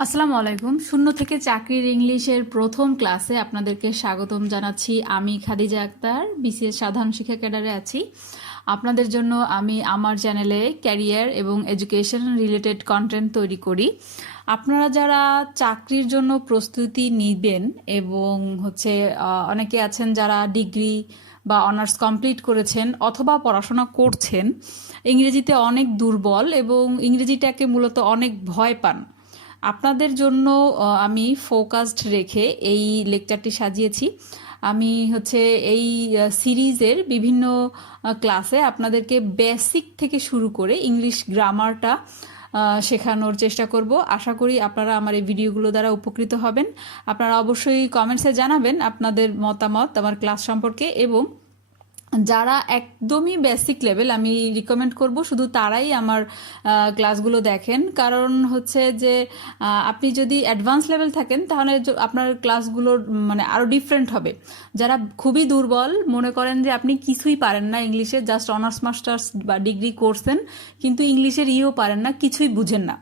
আসসালামু আলাইকুম। শূন্য থেকে চাকরির ইংলিশের প্রথম ক্লাসে আপনাদেরকে স্বাগতম জানাচ্ছি। আমি খাদিজা আক্তার, বিসিএস সাধারণ শিক্ষা ক্যাডারে আছি। আপনাদের জন্য আমি আমার চ্যানেলে ক্যারিয়ার এবং এডুকেশন রিলেটেড কন্টেন্ট তৈরি করি। আপনারা যারা চাকরির জন্য প্রস্তুতি নিবেন এবং হচ্ছে অনেকে আছেন যারা ডিগ্রি বা অনার্স কমপ্লিট করেছেন অথবা পড়াশোনা করছেন, ইংরেজিতে অনেক দুর্বল এবং ইংরেজিটাকে মূলত অনেক ভয় পান। আপনাদের জন্য আমি ফোকাসড রেখে এই লেকচারটি সাজিয়েছি। আমি হচ্ছে এই সিরিজের বিভিন্ন ক্লাসে আপনাদেরকে বেসিক থেকে শুরু করে ইংলিশ গ্রামারটা শেখানোর চেষ্টা করব। আশা করি আপনারা আমার এই ভিডিওগুলো দ্বারা উপকৃত হবেন। আপনারা অবশ্যই কমেন্টসে জানাবেন আপনাদের মতামত, আমার ক্লাস সম্পর্কে এবং যারা একদমই বেসিক লেভেল আমি রিকমেন্ড করব শুধু তারাই আমার ক্লাসগুলো দেখেন। কারণ হচ্ছে যে আপনি যদি অ্যাডভান্স লেভেল থাকেন, তাহলে আপনার ক্লাসগুলো মানে আরও ডিফারেন্ট হবে। যারা খুবই দুর্বল, মনে করেন যে আপনি কিছুই পারেন না ইংলিশে জাস্ট অনার্স মাস্টার্স বা ডিগ্রি করছেন, কিন্তু ইংলিশের ইও পারেন না, কিছুই বুঝেন না।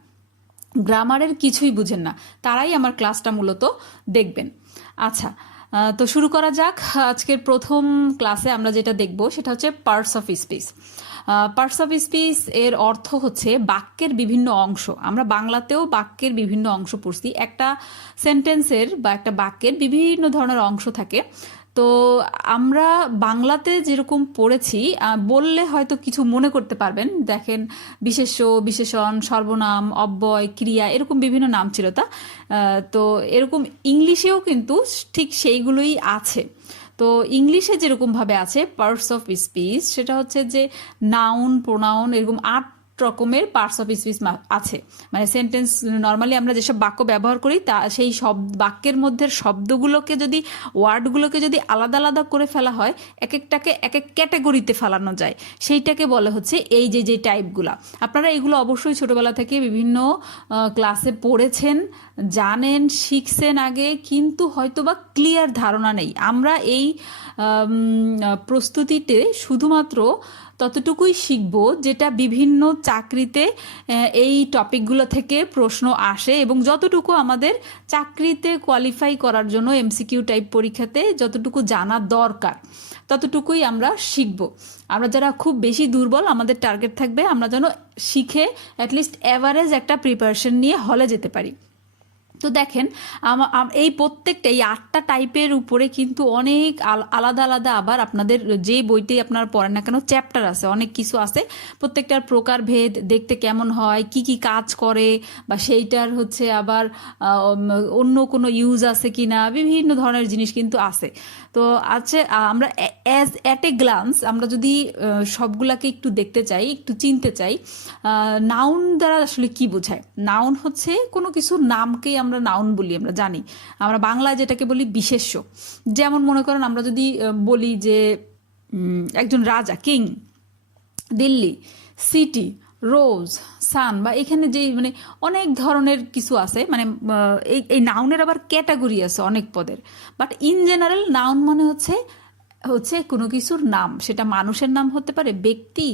গ্রামারের কিছুই বুঝেন না। তারাই আমার ক্লাসটা মূলত দেখবেন। আচ্ছা তো শুরু করা যাক। আজকের প্রথম ক্লাসে আমরা যেটা দেখব সেটা হচ্ছে parts of speech parts of speech এর অর্থ হচ্ছে বাক্যের বিভিন্ন অংশ। আমরা বাংলাতেও বাক্যের বিভিন্ন অংশ পড়ছি। একটা সেন্টেন্সের বা একটা বাক্যের বিভিন্ন ধরনের অংশ থাকে। তো আমরা বাংলাতে যেরকম পড়েছি বললে হয়তো কিছু মনে করতে পারবেন। দেখেন, বিশেষ্য, বিশেষণ, সর্বনাম, অব্যয়, ক্রিয়া এরকম বিভিন্ন নাম ছিল তা। তো এরকম ইংলিশেও কিন্তু ঠিক সেইগুলোই আছে। তো ইংলিশে যেরকমভাবে আছে পার্টস অফ স্পিচ সেটা হচ্ছে যে নাউন প্রোনাউন এরকম আট রকমের পার্টস অফ স্পিচ আছে। মানে সেন্টেন্স নর্মালি আমরা যেসব বাক্য ব্যবহার করি, তা সেই সব বাক্যের মধ্যে শব্দগুলোকে যদি, ওয়ার্ডগুলোকে যদি আলাদা আলাদা করে ফেলা হয় এক একটাকে এক এক ক্যাটাগরিতে ফেলানো যায়। সেইটাকে বলে হচ্ছে এই যে যে টাইপগুলা আপনারা এগুলো অবশ্যই ছোটবেলা থেকে বিভিন্ন ক্লাসে পড়েছেন, জানেন, শিখছেন আগে, কিন্তু হয়তোবা ক্লিয়ার ধারণা নেই। আমরা এই প্রস্তুতিতে শুধুমাত্র ততটুকুই শিখব যেটা বিভিন্ন চাকরিতে এই টপিকগুলো থেকে প্রশ্ন আসে এবং যতটুকু আমাদের চাকরিতে কোয়ালিফাই করার জন্য এমসিকিউ টাইপ পরীক্ষাতে যতটুকু জানা দরকার, ততটুকুই আমরা শিখব। আমরা যারা খুব বেশি দুর্বল, আমাদের টার্গেট থাকবে আমরা যেন শিখে অ্যাটলিস্ট অ্যাভারেজ একটা প্রিপারেশন নিয়ে হলে যেতে পারি। তো দেখেন এই প্রত্যেকটা, এই আটটা টাইপের উপরে কিন্তু অনেক আল- আলাদা আলাদা আবার আপনাদের যে বইতেই আপনারা পড়েন না কেন চ্যাপ্টার আছে, অনেক কিছু আছে। প্রত্যেকটার প্রকারভেদ দেখতে কেমন হয়, কি কি কাজ করে, বা সেইটার হচ্ছে আবার অন্য কোনো ইউজ আছে কি না বিভিন্ন ধরনের জিনিস কিন্তু আছে। তো আছে আমরা অ্যাজ অ্যাট এ গ্লান্স আমরা যদি সবগুলাকে একটু দেখতে চাই, একটু চিনতে চাই নাউন দ্বারা আসলে কি বোঝায়? নাউন হচ্ছে কোনো কিছু নামকেই আমরা নাউন বলি, আমরা জানি। আমরা বাংলায় যেটাকে বলি বিশেষ্য। যেমন মনে করেন আমরা যদি বলি যে একজন রাজা king Delhi city rose sun বা এখানে যে মানে অনেক ধরনের কিছু আছে মানে এই এই নাউনের আবার ক্যাটাগরি আছে অনেক পদের। বাট ইন জেনারেল নাউন মানে হচ্ছে হচ্ছে কোনো কিছুর নাম। সেটা মানুষের নাম হতে পারে, ব্যক্তি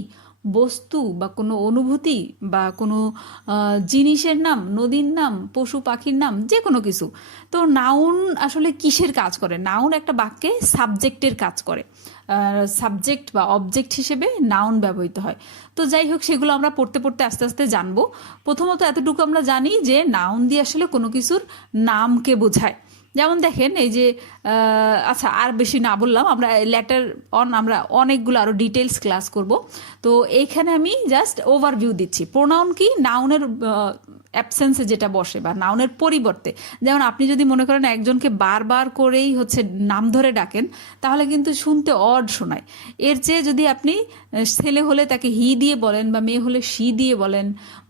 বস্তু বা কোনো অনুভূতি বা কোনো জিনিসের নাম, নদীর নাম, পশু পাখির নাম, যে কোনো কিছু। তো নাউন আসলে কিসের কাজ করে? নাউন একটা বাক্যে সাবজেক্টের কাজ করে। সাবজেক্ট বা অবজেক্ট হিসেবে নাউন ব্যবহৃত হয়। তো যাই হোক, সেগুলো আমরা পড়তে পড়তে আস্তে আস্তে জানব। প্রথমত এতটুকু আমরা জানি যে নাউন দিয়ে আসলে কোনো কিছুর নামকে বোঝায়। যেমন দেখেন, এই যে আচ্ছা আর বেশি না বললাম, আমরা লেটার অন আমরা অনেকগুলো আরও ডিটেলস ক্লাস করব। তো এইখানে আমি জাস্ট ওভারভিউ দিচ্ছি। প্রোনাউন কি? নাউনের অ্যাবসেন্সে যেটা বসে বা নাউনের পরিবর্তে। যেমন আপনি যদি মনে করেন একজনকে বারবার করেই হচ্ছে নাম ধরে ডাকেন, তাহলে কিন্তু শুনতে অড শোনায়। এর চেয়ে যদি আপনি ছেলে হলে তাকে হি দিয়ে বলেন বা মেয়ে হলে সি দিয়ে বলেন,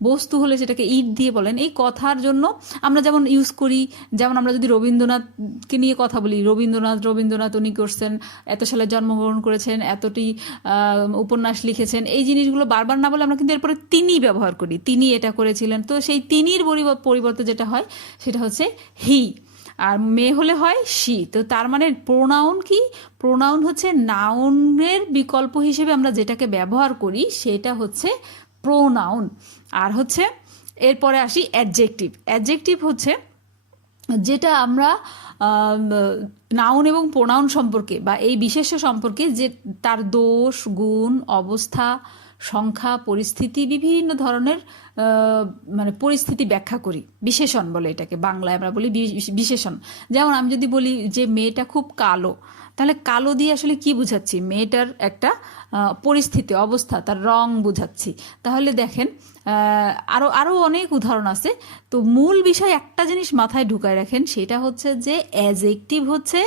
বস্তু হলে সেটাকে ইট দিয়ে বলেন, এই কথার জন্য আমরা যেমন ইউজ করি, যেমন আমরা যদি রবীন্দ্রনাথকে নিয়ে কথা বলি, রবীন্দ্রনাথ রবীন্দ্রনাথ উনি করছেন, এত সালে জন্মগ্রহণ করেছেন, এতটি উপন্যাস লিখেছেন, এই জিনিসগুলো বারবার না বলে আমরা কিন্তু এরপরে তিনি ব্যবহার করি, তিনি এটা করেছিলেন। তো সেই তিনির পরিব- পরিবর্তে যেটা হয়, সেটা হচ্ছে হি। আর মেয়ে হলে হয় শি। তো তার মানে প্রোনাউন কি? প্রোনাউন হচ্ছে নাউনের বিকল্প হিসেবে আমরা যেটাকে ব্যবহার করি, সেটা হচ্ছে প্রোনাউন আর হচ্ছে, এরপরে আসি অ্যাডজেক্টিভ অ্যাডজেক্টিভ হচ্ছে যেটা আমরা নাউন এবং প্রোনাউন সম্পর্কে বা এই বিশেষ্য সম্পর্কে যে তার দোষ, গুণ, অবস্থা সংখ্যা, পরিস্থিতি, বিভিন্ন ধরনের মানে পরিস্থিতি ব্যাখ্যা করি। বিশেষণ বলে এটাকে, বাংলায় আমরা বলি বিশেষণ। যেমন আমি যদি বলি যে মেয়েটা খুব কালো, তাহলে কালো দিয়ে আসলে কি বুঝাচ্ছি? মেয়েটার একটা পরিস্থিতি, অবস্থা, তার রং বুঝাচ্ছি। তাহলে দেখেন আরও আরও আরও অনেক উদাহরণ আছে। তো মূল বিষয় একটা জিনিস মাথায় ঢুকায় রাখেন, সেটা হচ্ছে যে অ্যাজেক্টিভ হচ্ছে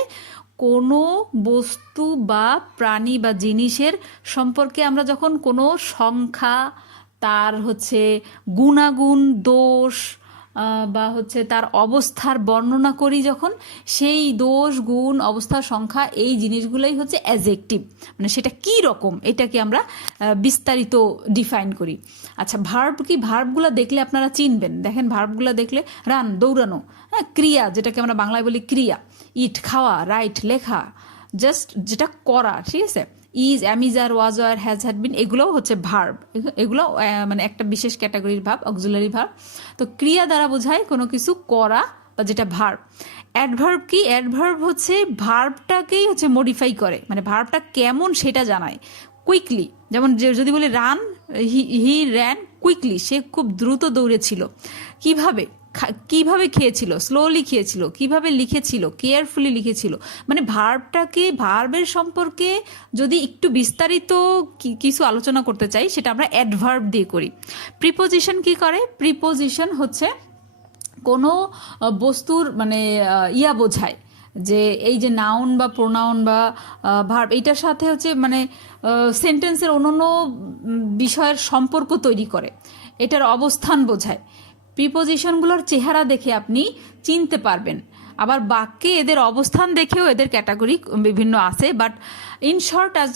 কোনো বস্তু বা প্রাণী বা জিনিসের সম্পর্কে আমরা যখন কোনো সংখ্যা, তার হচ্ছে গুণাগুণ, দোষ বা হচ্ছে তার অবস্থার বর্ণনা করি যখন, সেই দোষ, গুণ, অবস্থা, সংখ্যা এই জিনিসগুলোই হচ্ছে অ্যাজেক্টিভ মানে সেটা কি রকম এটাকে আমরা বিস্তারিত ডিফাইন করি। আচ্ছা ভার্ব কি? ভার্বগুলো দেখলে আপনারা চিনবেন। দেখেন ভার্বগুলো দেখলে রান, দৌড়ানো। হ্যাঁ ক্রিয়া, যেটাকে আমরা বাংলায় বলি ক্রিয়া। ইট খাওয়া, রাইট লেখা জাস্ট যেটা করা, ঠিক আছে? Is am is are was were has had been এগুলোও হচ্ছে ভার্ব এগুলো মানে একটা বিশেষ ক্যাটাগরির ভাব অক্সিলারি ভার্ব তো ক্রিয়া দ্বারা বোঝায় কোনো কিছু করা বা যেটা ভার্ব অ্যাডভার্ব কি? অ্যাডভার্ব হচ্ছে ভার্বটাকেই হচ্ছে মডিফাই করে। মানে ভার্বটা কেমন সেটা জানায়। কুইকলি যেমন যদি বলি run he he ran quickly সে খুব দ্রুত দৌড়েছিল। কীভাবে? কীভাবে খেয়েছিল? স্লোলি খেয়েছিল। কীভাবে লিখেছিল? কেয়ারফুলি লিখেছিল। মানে ভার্বটাকে ভার্বের সম্পর্কে যদি একটু বিস্তারিত কিছু আলোচনা করতে চাই সেটা আমরা অ্যাডভার্ব দিয়ে করি। প্রিপোজিশন কি করে? প্রিপোজিশন হচ্ছে কোনো বস্তুর মানে ইয়া বোঝায় যে এই যে নাউন বা প্রোনাউন বা ভার্ব এইটার সাথে হচ্ছে মানে সেন্টেন্সের উম, বিষয়ের সম্পর্ক তৈরি করে। এটার অবস্থান বোঝায়। প্রিপোজিশনগুলোর চেহারা দেখে আপনি চিনতে পারবেন। আবার বাক্যে এদের অবস্থান দেখেও এদের ক্যাটাগরি বিভিন্ন আছে বাট ইন শর্ট আজ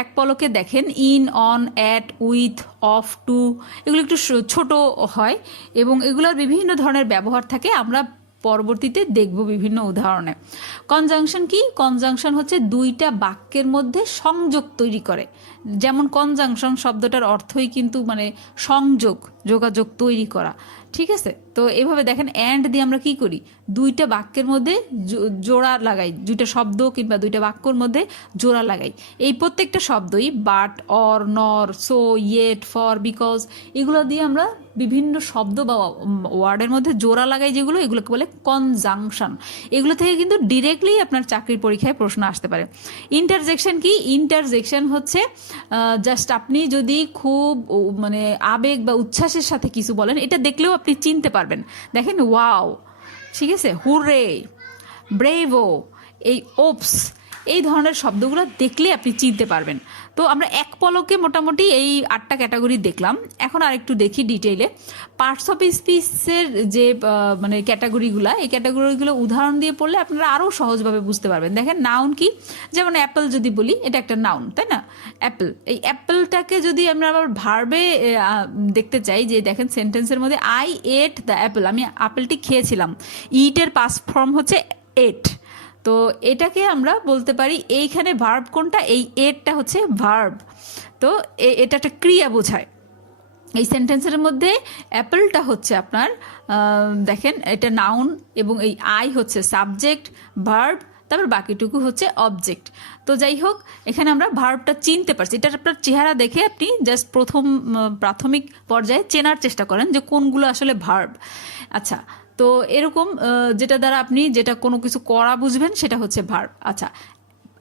এক পলকে দেখেন in on at with of to এগুলো একটু ছোট হয় এবং এগুলোর বিভিন্ন ধরনের ব্যবহার থাকে, আমরা পরবর্তীতে দেখব বিভিন্ন উদাহরণে। কনজাংশন কি? কনজাংশন হচ্ছে দুইটা বাক্যের মধ্যে সংযোগ তৈরি করে। যেমন কনজাংশন শব্দটার অর্থই কিন্তু মানে সংযোগ, যোগাযোগ তৈরি করা। ঠিক আছে? তো এভাবে দেখেন অ্যান্ড দিয়ে আমরা কি করি? দুইটা বাক্যের মধ্যে জোড়া লাগাই। দুইটা শব্দ কিংবা দুইটা বাক্যর মধ্যে জোড়া লাগাই। এই প্রত্যেকটা শব্দই but or nor so yet for because এগুলো দিয়ে আমরা বিভিন্ন শব্দ বা ওয়ার্ডের মধ্যে জোড়া লাগাই যেগুলো, এগুলোকে বলে কনজাংশন এগুলো থেকে কিন্তু ডিরেক্টলি আপনার চাকরির পরীক্ষায় প্রশ্ন আসতে পারে। ইন্টারজেকশন কি? ইন্টারজেকশন হচ্ছে জাস্ট আপনি যদি খুব মানে আবেগ বা উচ্ছ্বাসের সাথে কিছু বলেন, এটা দেখলেও আপনি চিনতে পারবেন। দেখেন ওয়াও ঠিক আছে হুরে ব্রেভো, এই ওপস এই ধরনের শব্দগুলো দেখলে আপনি চিনতে পারবেন। তো আমরা এক পলকে মোটামুটি এই আটটা ক্যাটাগরি দেখলাম। এখন আর একটু দেখি ডিটেইলে। পার্টস অফ স্পিচের যে মানে ক্যাটাগরিগুলো, এই ক্যাটাগরিগুলো উদাহরণ দিয়ে পড়লে আপনারা আরও সহজভাবে বুঝতে পারবেন। দেখেন নাউন কি? যেমন অ্যাপেল যদি বলি, এটা একটা নাউন, তাই না? অ্যাপেল। এই অ্যাপেলটাকে যদি আমরা আবার ভার্বে দেখতে চাই যে, দেখেন সেন্টেন্সের মধ্যে আই এট দ্য অ্যাপেল আমি আপেলটি খেয়েছিলাম। ইটের পাস ফর্ম হচ্ছে এট তো এটাকে আমরা বলতে পারি এইখানে ভার্ব কোনটা? এই এরটা হচ্ছে ভার্ব তো এটা একটা ক্রিয়া বোঝায়। এই সেন্টেন্সের মধ্যে অ্যাপেলটা হচ্ছে আপনার দেখেন, এটা নাউন এবং এই আই হচ্ছে সাবজেক্ট ভার্ব তারপর বাকিটুকু হচ্ছে অবজেক্ট তো যাই হোক, এখানে আমরা ভার্বটা চিনতে পারছি। এটা আপনার চেহারা দেখে আপনি জাস্ট প্রথম প্রাথমিক পর্যায়ে চেনার চেষ্টা করেন যে কোনগুলো আসলে ভার্ব আচ্ছা তো এরকম যেটা দ্বারা আপনি যেটা কোনো কিছু করা বুঝবেন, সেটা হচ্ছে ভার্ব আচ্ছা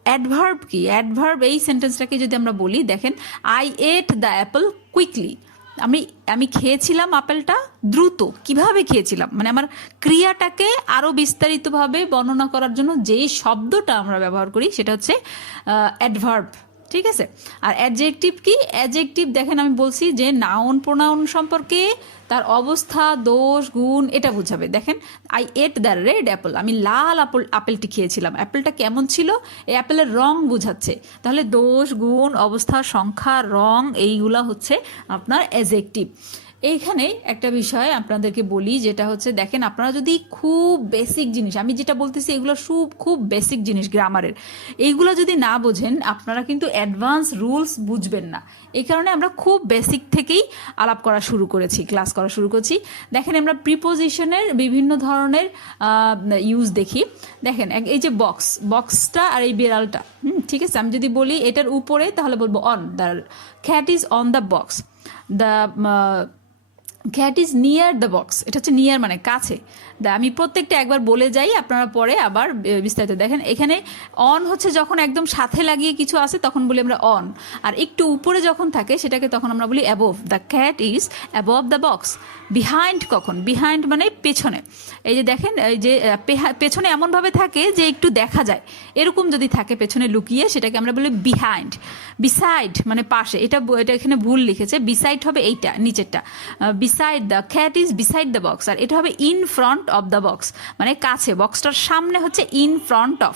অ্যাডভার্ব কি? অ্যাডভার্ব এই সেন্টেন্সটাকে যদি আমরা বলি, দেখেন I ate the apple quickly আমি আমি খেয়েছিলাম আপেলটা দ্রুত। কীভাবে খেয়েছিলাম? মানে আমার ক্রিয়াটাকে আরও বিস্তারিতভাবে বর্ণনা করার জন্য যেই শব্দটা আমরা ব্যবহার করি, সেটা হচ্ছে অ্যাডভার্ব ঠিক আছে? আর অ্যাডজেক্টিভ কি? অ্যাডজেক্টিভ দেখেন আমি বলছি যে নাউন প্রোনাউন সম্পর্কে তার অবস্থা, দোষ, গুণ, এটা বুঝাবে। দেখেন I ate the red apple আমি লাল আপল, আপেলটি খেয়েছিলাম। অ্যাপেলটা কেমন ছিল? এই অ্যাপেলের রং বুঝাচ্ছে। তাহলে দোষ, গুণ, অবস্থা, সংখ্যা, রং, এইগুলা হচ্ছে আপনার অ্যাজেক্টিভ এইখানে একটা বিষয় আপনাদেরকে বলি, যেটা হচ্ছে দেখেন, আপনারা যদি খুব বেসিক জিনিস, আমি যেটা বলতেছি এগুলো খুব খুব বেসিক জিনিস গ্রামারের এইগুলো যদি না বোঝেন, আপনারা কিন্তু অ্যাডভান্স রুলস বুঝবেন না। এই কারণে আমরা খুব বেসিক থেকেই আলাপ করা শুরু করেছি ক্লাস করা শুরু করছি। দেখেন, আমরা প্রিপোজিশনের বিভিন্ন ধরনের ইউজ দেখি। দেখেন এই যে বক্স বক্সটা আর এই বিড়ালটা, হুম, ঠিক আছে? আমি যদি বলি এটার উপরে, তাহলে বলব on the cat is on the box the cat is near the box এটা হচ্ছে নিয়ার মানে কাছে। আমি প্রত্যেকটা একবার বলে যাই, আপনারা পরে আবার বিস্তারিত দেখেন। এখানে অন হচ্ছে যখন একদম সাথে লাগিয়ে কিছু আসে তখন বলি আমরা অন আর একটু উপরে যখন থাকে, সেটাকে তখন আমরা বলি above the cat is above the box behind কখন? বিহাইন্ড মানে পেছনে। এই যে দেখেন, এই যে পেছনে এমনভাবে থাকে যে একটু দেখা যায়। এরকম যদি থাকে পেছনে লুকিয়ে, সেটাকে আমরা বলি বিহাইন্ড বিসাইড মানে পাশে। এটা এটা এখানে ভুল লিখেছে। বিসাইড হবে এইটা, নিচেরটা। Beside the cat is beside the box আর এটা হবে in front of the box মানে কাছে বক্সটার সামনে হচ্ছে ইন ফ্রন্ট অফ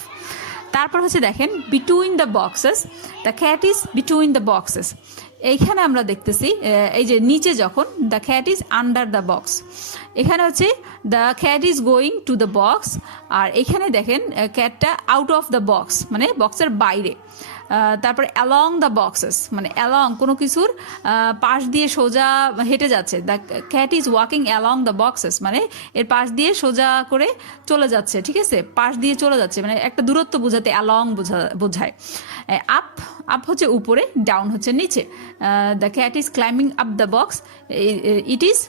তারপর হচ্ছে দেখেন between the boxes the cat is between the boxes এইখানে আমরা দেখতেছি এই যে নিচে যখন the cat is under the box এখানে হচ্ছে the cat is going to the box আর এখানে দেখেন ক্যাটটা আউট অফ দ্য বক্স মানে বক্সের বাইরে। তারপরে অ্যালং দ্য বক্সেস মানে অ্যালং কোনো কিছুর পাশ দিয়ে সোজা হেঁটে যাচ্ছে। The cat is walking along the boxes মানে এর পাশ দিয়ে সোজা করে চলে যাচ্ছে, ঠিক আছে? পাশ দিয়ে চলে যাচ্ছে মানে একটা দূরত্ব বোঝাতে অ্যালং বোঝা, বোঝায়। আপ আপ হচ্ছে উপরে ডাউন হচ্ছে নিচে। The cat is climbing up the box it is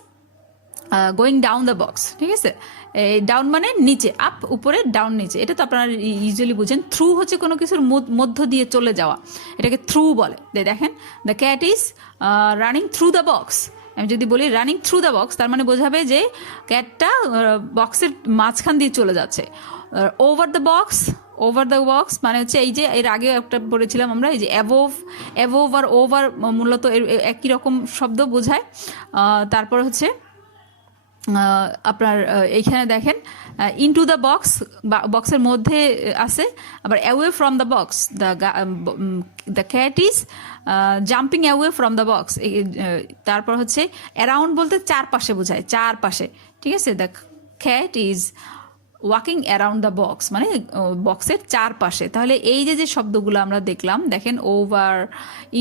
going down the box ঠিক আছে? ডাউন মানে নিচে আপ উপরে ডাউন নিচে। এটা তো আপনারা ইউজুয়ালি বুঝেন। থ্রু হচ্ছে কোনো কিছুর মধ্য- দিয়ে চলে যাওয়া। এটাকে থ্রু বলে। দেখেন। The cat is running through the box আমি যদি বলি রানিং থ্রু দ্য বক্স তার মানে বোঝাবে যে ক্যাটটা বক্সের মাঝখান দিয়ে চলে যাচ্ছে। Over the box over the box মানে হচ্ছে এই যে এর আগে একটা বলেছিলাম আমরা, এই যে অ্যাভোভ অ্যাভোভ আর ওভার মূলত একই রকম শব্দ বোঝায়। তারপর হচ্ছে আপনার এইখানে দেখেন ইনটু দ্য বক্স বক্সের মধ্যে আছে, আবার away from the box the the cat is jumping away from the box তারপর হচ্ছে অ্যারাউন্ড বলতে চারপাশে বোঝায়, চারপাশে, ঠিক আছে? The cat is walking around the box মানে বক্সের চারপাশে। তাহলে এই যে যে শব্দগুলো আমরা দেখলাম, দেখেন over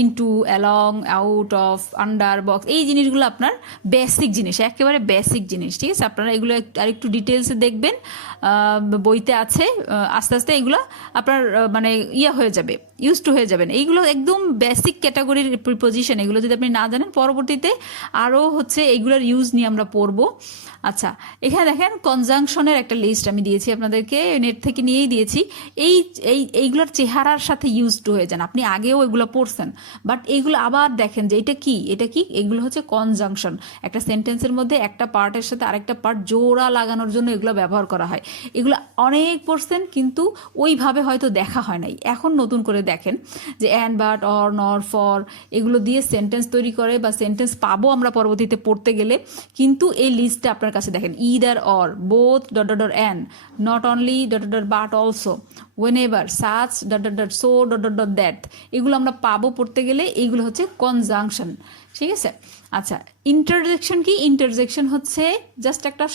into along out of under box এই জিনিসগুলো আপনার বেসিক জিনিস, একেবারে বেসিক জিনিস, ঠিক আছে? আপনারা এগুলো আর একটু ডিটেলসে দেখবেন বইতে আছে আস্তে আস্তে এগুলো আপনার মানে ইয়ে হয়ে যাবে ইউজ টু হয়ে যাবেন। এইগুলো একদম বেসিক ক্যাটাগরির প্রিপোজিশন এগুলো যদি আপনি না জানেন, পরবর্তীতে আরও হচ্ছে এগুলোর ইউজ নিয়ে আমরা পড়ব। আচ্ছা এখানে দেখেন কনজাংশনের একটা লিস্ট আমি দিয়েছি আপনাদেরকে নেট থেকে নিয়েই দিয়েছি। এই এই, এইগুলোর চেহারার সাথে ইউজ টু হয়ে যান। আপনি আগেও এগুলো পড়ছেন। বাট এইগুলো আবার দেখেন যে এটা কি? এটা কি? এগুলো হচ্ছে কনজাংশন একটা সেন্টেন্সের মধ্যে একটা পার্টের সাথে আরেকটা পার্ট জোড়া লাগানোর জন্য এগুলো ব্যবহার করা হয়। এগুলো অনেক পড়ছেন কিন্তু ওইভাবে হয়তো দেখা হয় নাই। এখন নতুন করে দেখেন যে and but or nor for এগুলো দিয়ে সেন্টেন্স তৈরি করে বা সেন্টেন্স পাবো আমরা পরবর্তীতে পড়তে গেলে। কিন্তু এই লিস্টটা আপনার কাছে দেখেন either or both dot dot dot not only dot dot but also whenever such dot dot dot so dot dot dot that এগুলো আমরা পাবো পড়তে গেলে এইগুলো হচ্ছে কনজাংশন ঠিক আছে? আচ্ছা ইন্টারজেকশন কি? ইন্টারজেকশন হচ্ছে জাস্ট একটা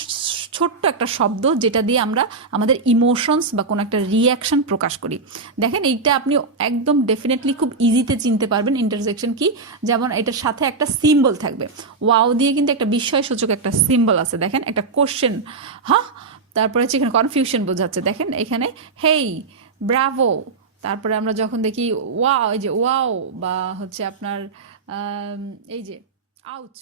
ছোট্ট একটা শব্দ যেটা দিয়ে আমরা আমাদের ইমোশনস বা কোনো একটা রিয়াকশন প্রকাশ করি। দেখেন, এইটা আপনি একদম ডেফিনেটলি খুব ইজিতে চিনতে পারবেন ইন্টারজেকশন কি। যেমন এটার সাথে একটা সিম্বল থাকবে। ওয়াও দিয়ে কিন্তু একটা বিস্ময়সূচক একটা সিম্বল আছে। দেখেন, একটা কোশ্চেন হ্যাঁ? তারপরে হচ্ছে এখানে কনফিউশন বোঝাচ্ছে। দেখেন এখানে হেই ব্রাভো তারপরে আমরা যখন দেখি ওয়া এই যে ওয়াও বা হচ্ছে আপনার এই যে আউচ